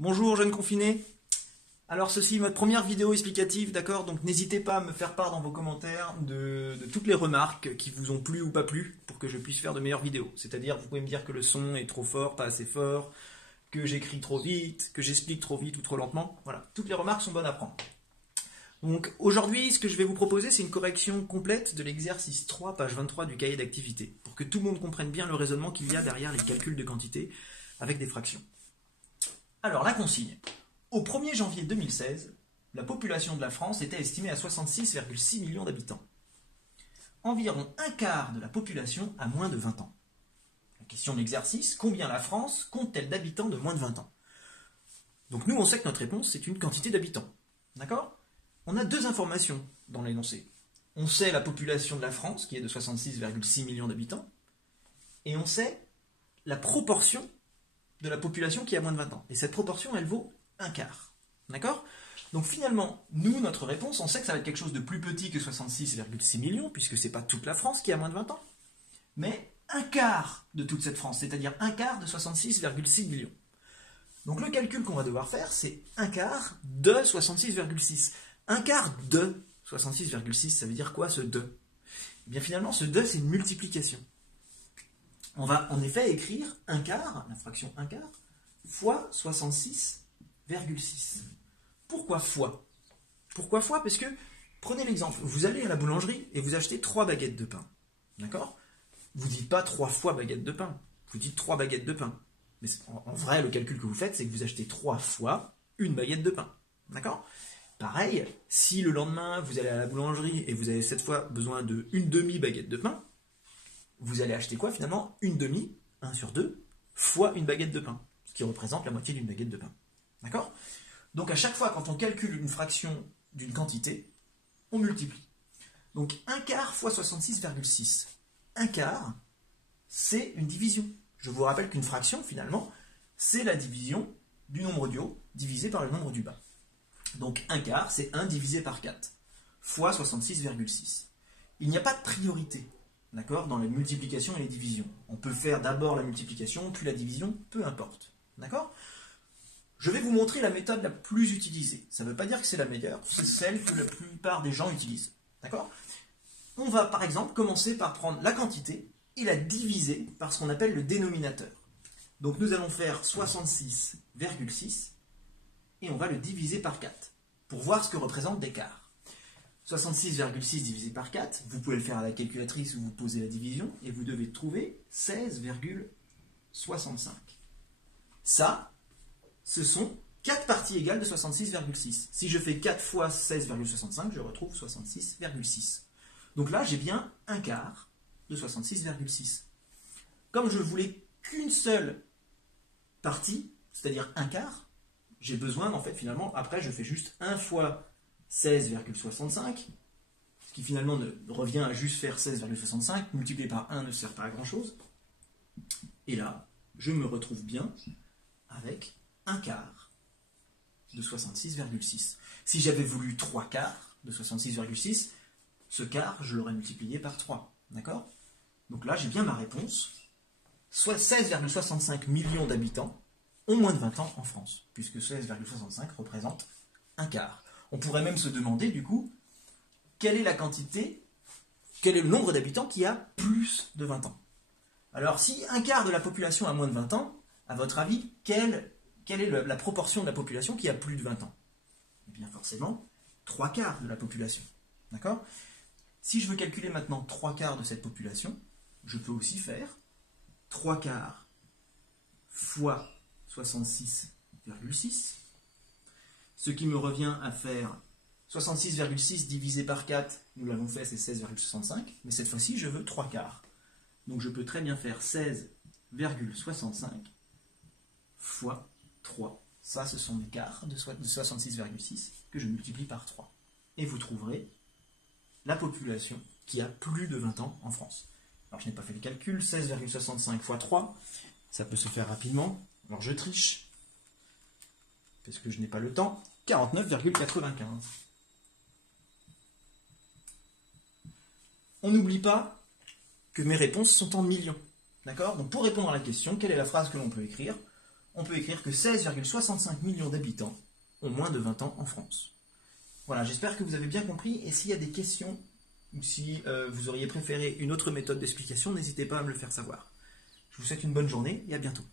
Bonjour jeunes confinés. Alors ceci est ma première vidéo explicative, d'accord? Donc n'hésitez pas à me faire part dans vos commentaires de toutes les remarques qui vous ont plu ou pas plu pour que je puisse faire de meilleures vidéos. C'est-à-dire vous pouvez me dire que le son est trop fort, pas assez fort, que j'écris trop vite, que j'explique trop vite ou trop lentement. Voilà, toutes les remarques sont bonnes à prendre. Donc aujourd'hui, ce que je vais vous proposer, c'est une correction complète de l'exercice 3, page 23 du cahier d'activité, pour que tout le monde comprenne bien le raisonnement qu'il y a derrière les calculs de quantité avec des fractions. Alors la consigne. Au 1er janvier 2016, la population de la France était estimée à 66,6 millions d'habitants. Environ un quart de la population a moins de 20 ans. La question de l'exercice, combien la France compte-t-elle d'habitants de moins de 20 ans? Donc nous, on sait que notre réponse, c'est une quantité d'habitants. D'accord? On a deux informations dans l'énoncé. On sait la population de la France, qui est de 66,6 millions d'habitants, et on sait la proportion de la population qui a moins de 20 ans. Et cette proportion, elle vaut un quart. D'accord? Donc finalement, nous, notre réponse, on sait que ça va être quelque chose de plus petit que 66,6 millions, puisque c'est pas toute la France qui a moins de 20 ans, mais un quart de toute cette France, c'est-à-dire un quart de 66,6 millions. Donc le calcul qu'on va devoir faire, c'est un quart de 66,6. Un quart de 66,6, ça veut dire quoi ce de? Eh bien finalement, ce de, c'est une multiplication. On va en effet écrire un quart, la fraction un quart, fois 66,6. Pourquoi fois? Pourquoi fois? Parce que, prenez l'exemple, vous allez à la boulangerie et vous achetez 3 baguettes de pain. D'accord? Vous ne dites pas 3 fois baguette de pain, vous dites 3 baguettes de pain. Mais en vrai, le calcul que vous faites, c'est que vous achetez 3 fois une baguette de pain. D'accord? Pareil, si le lendemain, vous allez à la boulangerie et vous avez cette fois besoin de une demi-baguette de pain, vous allez acheter quoi finalement? Une demi, 1 sur 2, fois une baguette de pain, ce qui représente la moitié d'une baguette de pain. D'accord? Donc à chaque fois, quand on calcule une fraction d'une quantité, on multiplie. Donc un quart fois 66,6. Un quart, c'est une division. Je vous rappelle qu'une fraction, finalement, c'est la division du nombre du haut divisé par le nombre du bas. Donc un quart, c'est 1 divisé par 4, fois 66,6. Il n'y a pas de priorité. D'accord, dans les multiplications et les divisions. On peut faire d'abord la multiplication, puis la division, peu importe. D'accord? Je vais vous montrer la méthode la plus utilisée. Ça ne veut pas dire que c'est la meilleure, c'est celle que la plupart des gens utilisent. D'accord? On va par exemple commencer par prendre la quantité et la diviser par ce qu'on appelle le dénominateur. Donc nous allons faire 66,6 et on va le diviser par 4 pour voir ce que représente l'écart. 66,6 divisé par 4, vous pouvez le faire à la calculatrice où vous posez la division, et vous devez trouver 16,65. Ça, ce sont 4 parties égales de 66,6. Si je fais 4 fois 16,65, je retrouve 66,6. Donc là, j'ai bien un quart de 66,6. Comme je voulais qu'une seule partie, c'est-à-dire un quart, j'ai besoin, en fait, finalement, après, je fais juste 1 fois 16,65, ce qui finalement revient à juste faire 16,65, multiplié par 1 ne sert pas à grand chose. Et là, je me retrouve bien avec un quart de 66,6. Si j'avais voulu 3 quarts de 66,6, ce quart, je l'aurais multiplié par 3. D'accord? Donc là, j'ai bien ma réponse. Soit 16,65 millions d'habitants ont moins de 20 ans en France, puisque 16,65 représente un quart. On pourrait même se demander, du coup, quelle est la quantité, quel est le nombre d'habitants qui a plus de 20 ans. Alors, si un quart de la population a moins de 20 ans, à votre avis, quelle est la proportion de la population qui a plus de 20 ans? Eh bien, forcément, 3 quarts de la population. D'accord? Si je veux calculer maintenant 3 quarts de cette population, je peux aussi faire 3 quarts fois 66,6. Ce qui me revient à faire 66,6 divisé par 4, nous l'avons fait, c'est 16,65, mais cette fois-ci, je veux 3 quarts. Donc je peux très bien faire 16,65 fois 3. Ça, ce sont mes quarts de 66,6 que je multiplie par 3. Et vous trouverez la population qui a plus de 20 ans en France. Alors je n'ai pas fait le calcul, 16,65 fois 3, ça peut se faire rapidement. Alors je triche, parce que je n'ai pas le temps, 49,95. On n'oublie pas que mes réponses sont en millions. D'accord? Donc pour répondre à la question, quelle est la phrase que l'on peut écrire? on peut écrire que 16,65 millions d'habitants ont moins de 20 ans en France. Voilà, j'espère que vous avez bien compris, et s'il y a des questions, ou si vous auriez préféré une autre méthode d'explication, n'hésitez pas à me le faire savoir. Je vous souhaite une bonne journée et à bientôt.